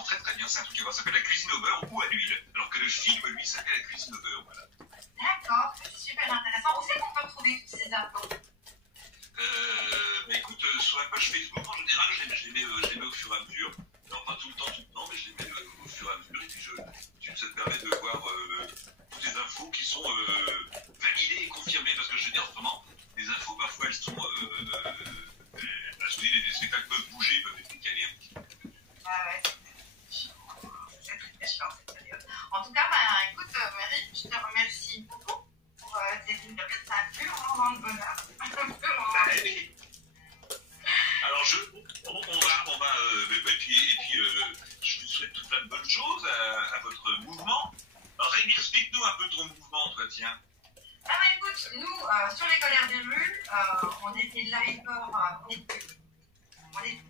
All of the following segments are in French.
vraiment très très bien. C'est un truc à voir. Ça s'appelle la cuisine au beurre ou à l'huile. Alors que le film, lui, s'appelle la cuisine au beurre. Voilà. D'accord, c'est super intéressant. Où c'est qu'on peut retrouver toutes ces infos? Bah écoute, sur la page Facebook, en général, je les mets au fur et à mesure. Non, pas tout le temps, mais je les mets au fur et à mesure. Et puis ça te permet de voir toutes les infos qui sont validées et confirmées. Parce que je veux dire, en ce moment, les infos, parfois, elles sont... les spectacles peuvent bouger, peuvent être décalés un petit peu. Ah ouais, c'est très chiant cette période. En tout cas, bah, écoute, Marie, je te remercie beaucoup pour tes nouvelles. Ça a pur moment de bonheur. Alors on va et puis je vous souhaite tout plein de bonnes choses à votre mouvement. Alors Rémi, explique-nous un peu ton mouvement, toi, tiens. Ah bah écoute, nous, sur les colères des rues, on était liveurs, on était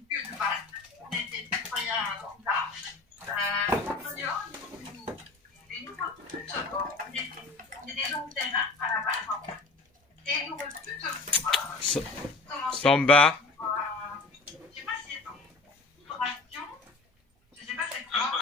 plus de base, on était citoyens là. Et nous recrutent, on est des longs terrains à la base en fait. Et nous recrutent pour Samba. je sais pas si c'est une formation, je sais pas c'est quoi.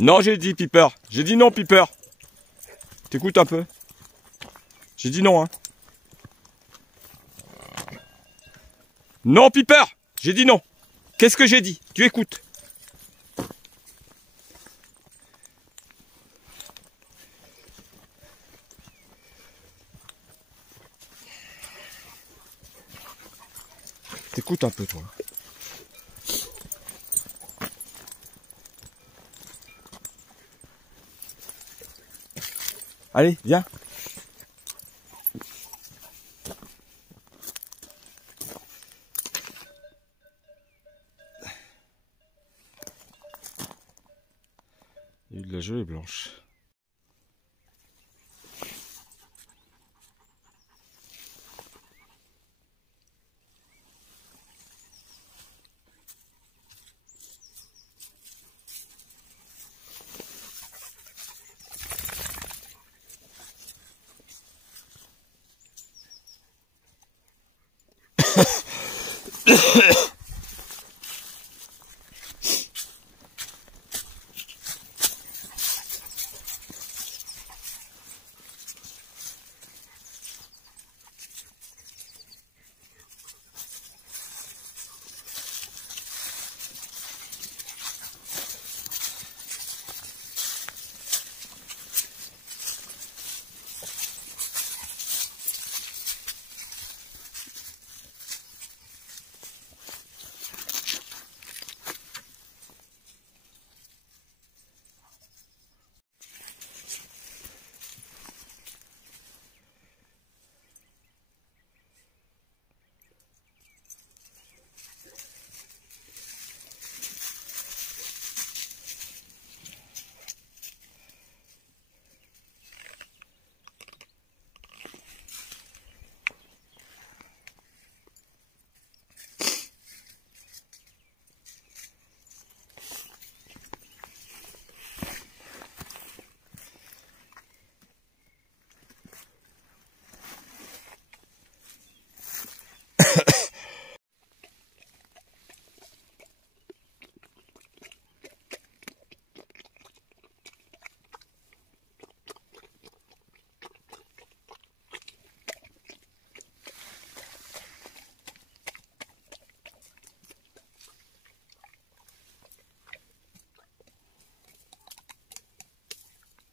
Non, j'ai dit Piper. J'ai dit non, Piper. T'écoutes un peu. J'ai dit non, hein. Non, Piper. J'ai dit non. Qu'est-ce que j'ai dit? Tu écoutes. T'écoutes un peu, toi. Allez, viens. Il y a eu de la gelée blanche.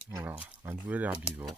Voilà, un nouvel herbivore.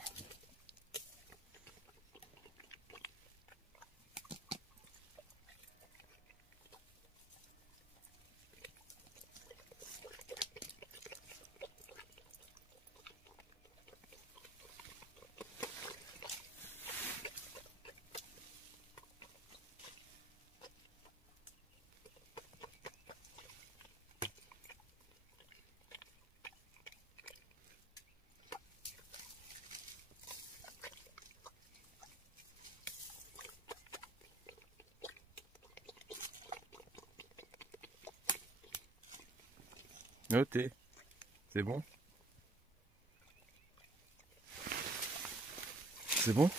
Noté. C'est bon? C'est bon?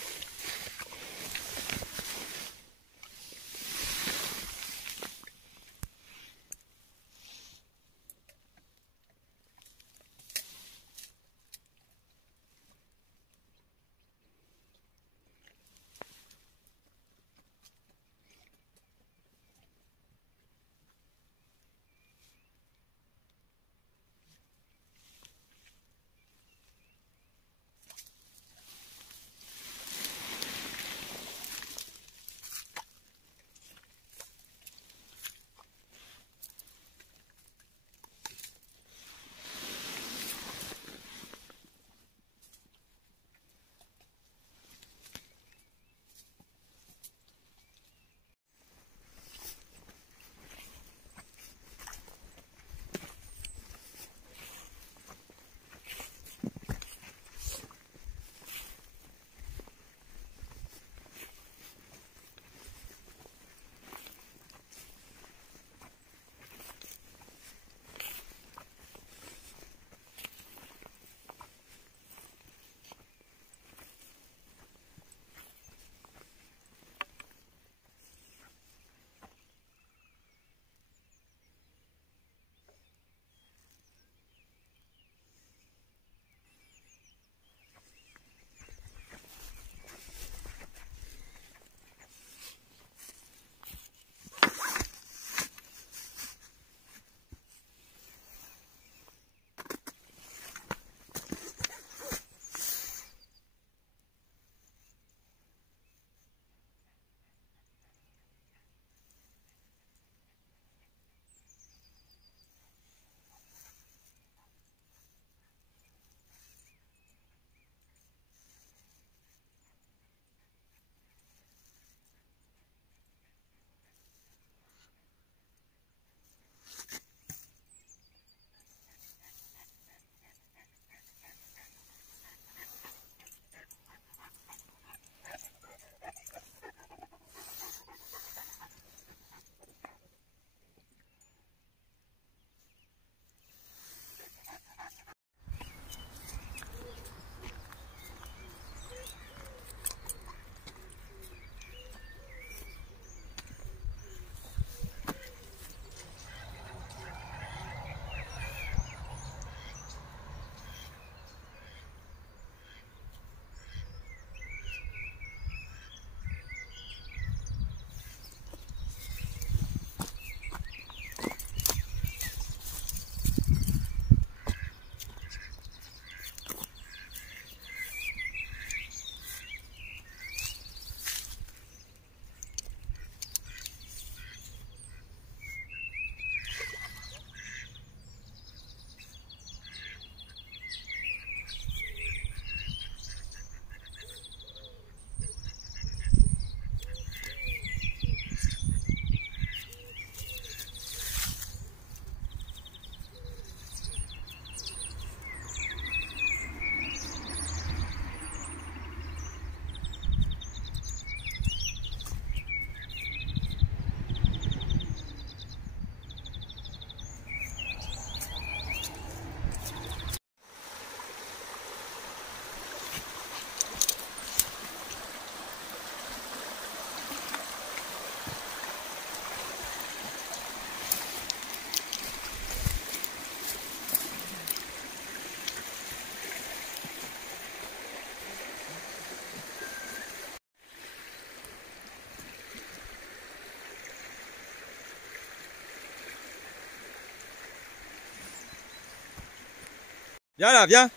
Viens là, viens.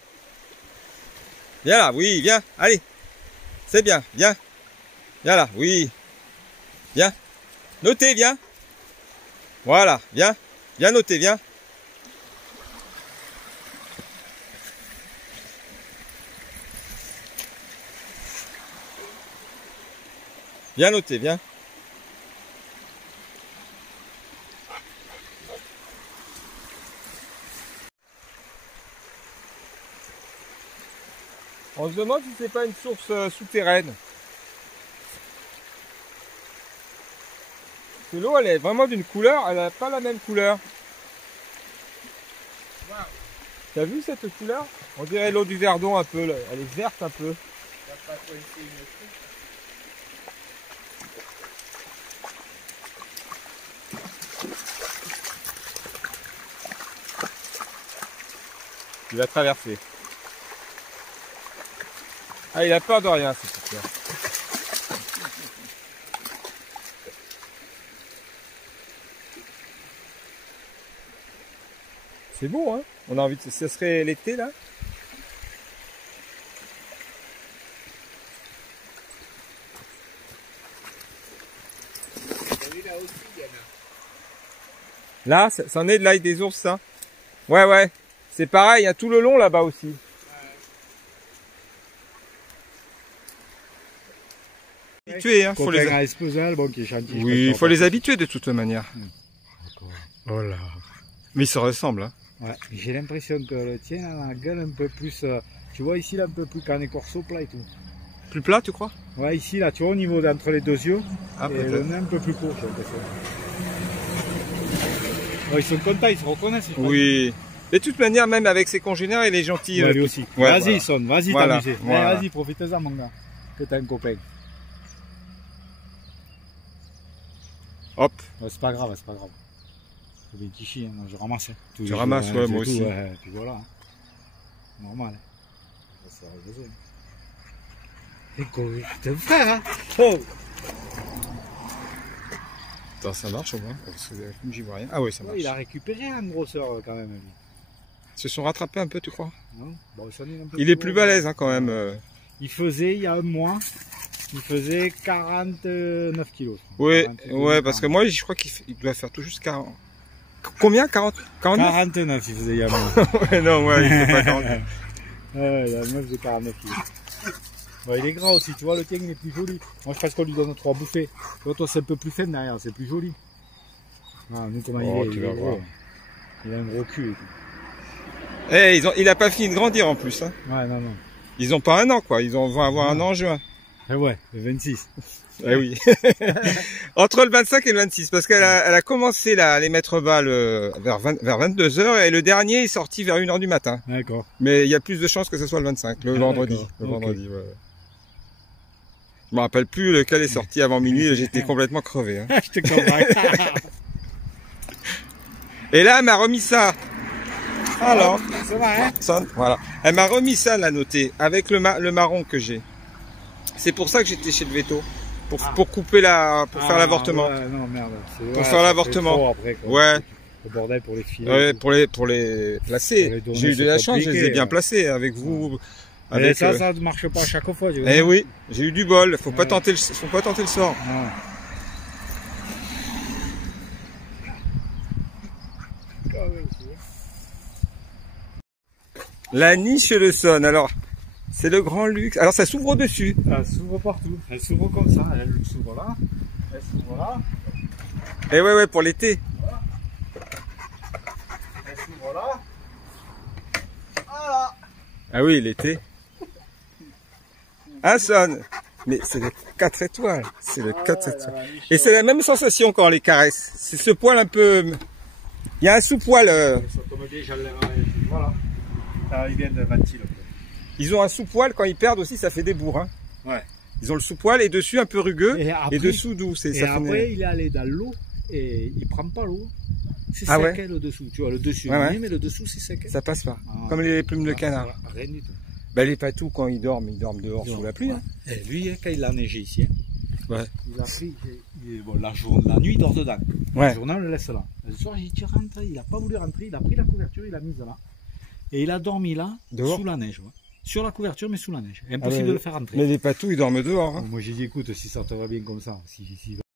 Viens là, oui, viens, allez. C'est bien, viens. Viens là, oui. Viens. Notez, viens. Voilà, viens. Viens noter, viens. Viens noter, viens. On se demande si c'est pas une source souterraine. Parce que l'eau, elle est vraiment d'une couleur, elle n'a pas la même couleur. Wow. T'as vu cette couleur? On dirait l'eau du Verdon un peu, là. Elle est verte un peu. Il va traverser. Ah, il a peur de rien, c'est sûr. C'est beau, hein? On a envie de... Ce serait l'été, là? Là, c'en est de l'ail des ours, ça? Ouais, ouais. C'est pareil, il y a tout le long là-bas aussi. Habitués, hein, faut les... Oui, il faut les habituer de toute manière. Oh là. Mais ils se ressemblent, hein. Ouais, j'ai l'impression que le tien a la gueule un peu plus... tu vois ici là un peu plus carné corso plat et tout. Plus plat, tu crois? Ouais, ici là, tu vois au niveau d'entre les deux yeux, ah, et le nez un peu plus court, j'ai l'impression. Ouais, ils sont contents, ils se reconnaissent. Oui. De toute manière, même avec ses congénères, il est gentil. Ouais, lui aussi. Ouais, vas-y, voilà. sonne, vas-y voilà. t'amuser. Voilà. Vas-y, profite-en mon gars, que t'as un copain. Hop. Ouais, c'est pas grave, c'est pas grave. C'est des petits chiens, moi je ramasse. Hein. Tu ramasses, ouais, moi aussi. Ouais, puis voilà. Hein. Normal. Hein. Ça va besoin. Et quoi, putain, frère, hein. Oh. Attends, ça marche au moins? J'y vois rien. Ah oui, ça marche. Ouais, il a récupéré en grosseur quand même. Lui. Ils se sont rattrapés un peu, tu crois? Non bon, ça un peu il est plus balèze hein, quand même. Il faisait, il y a un mois, il faisait 49 kilos. Oui, ouais, parce que moi, je crois qu'il doit faire tout juste 40. Combien? 40? 49? 49 il faisait il y a un mois. Ouais, non, ouais, il fait pas 40. Ouais, il y a un mois, il faisait 49 kilos. Bon, il est gras aussi, tu vois, le tien il est plus joli. Moi je pense qu'on lui donne 3 bouffées. L'autre c'est un peu plus fin derrière, c'est plus joli. Ah, nous comment oh, il est gros. Il a un gros cul et tout. Eh, il a pas fini de grandir en plus. Hein. Ouais, non, non. Ils ont pas un an quoi, ils vont avoir un an en juin. Eh ouais, le 26. Eh oui. Entre le 25 et le 26, parce qu'elle a commencé là, à les mettre bas vers 22 h et le dernier est sorti vers 1 h du matin. D'accord. Mais il y a plus de chances que ce soit le 25, le vendredi. Le okay. vendredi, ouais. Je me rappelle plus lequel est sorti avant minuit, j'étais complètement crevé. Hein. Je te comprends. Et là, elle m'a remis ça. Alors, ça va, hein? ça, voilà. Elle m'a remis ça, la notée, avec le marron que j'ai. C'est pour ça que j'étais chez le veto. Pour couper pour faire l'avortement. Ouais, non, merde. Pour faire l'avortement. Ouais. Le bordel pour les filets. Ouais, pour les placer. J'ai eu de la chance, je les ai bien placés avec vous. Mais ça ne marche pas à chaque fois. Eh oui, j'ai eu du bol. Faut pas tenter le sort. Ouais. La niche le sonne. Alors, c'est le grand luxe. Alors, ça s'ouvre au-dessus. Elle s'ouvre partout. Elle s'ouvre comme ça. Elle s'ouvre là. Elle s'ouvre là. Et ouais, pour l'été. Voilà. Elle s'ouvre là. Voilà. Ah oui, l'été. Un sonne. Mais c'est le 4 étoiles. C'est le 4 étoiles. Et c'est la même sensation quand on les caresse. C'est ce poil un peu... Il y a un sous-poil. Voilà. Ils viennent de 26 là. Ils ont un sous-poil, quand ils perdent aussi, ça fait des bourres. Hein. Ouais. Ils ont le sous-poil et dessus un peu rugueux et dessous doux. Et après, il est allé dans l'eau et il prend pas l'eau. C'est sec ouais. Le dessous. Tu vois, le dessus, ouais. Mais le dessous, c'est sec. Ça passe pas. Comme les plumes de canard. Rien du tout. Ben, les patous, quand ils dorment dehors sous la pluie. Hein. Et lui, quand il a neigé ici, ouais. il a pris, la nuit, il dort dedans. Ouais. La journée, on le laisse là. Le soir, il dit, tu rentres. Il n'a pas voulu rentrer, il a pris la couverture, il l'a mise là. Et il a dormi là, dehors. Sous la neige. Ouais. Sur la couverture, mais sous la neige. Impossible de le faire rentrer. Mais les patous, ils dorment dehors. Hein. Moi, j'ai dit, écoute, si ça te va bien comme ça, si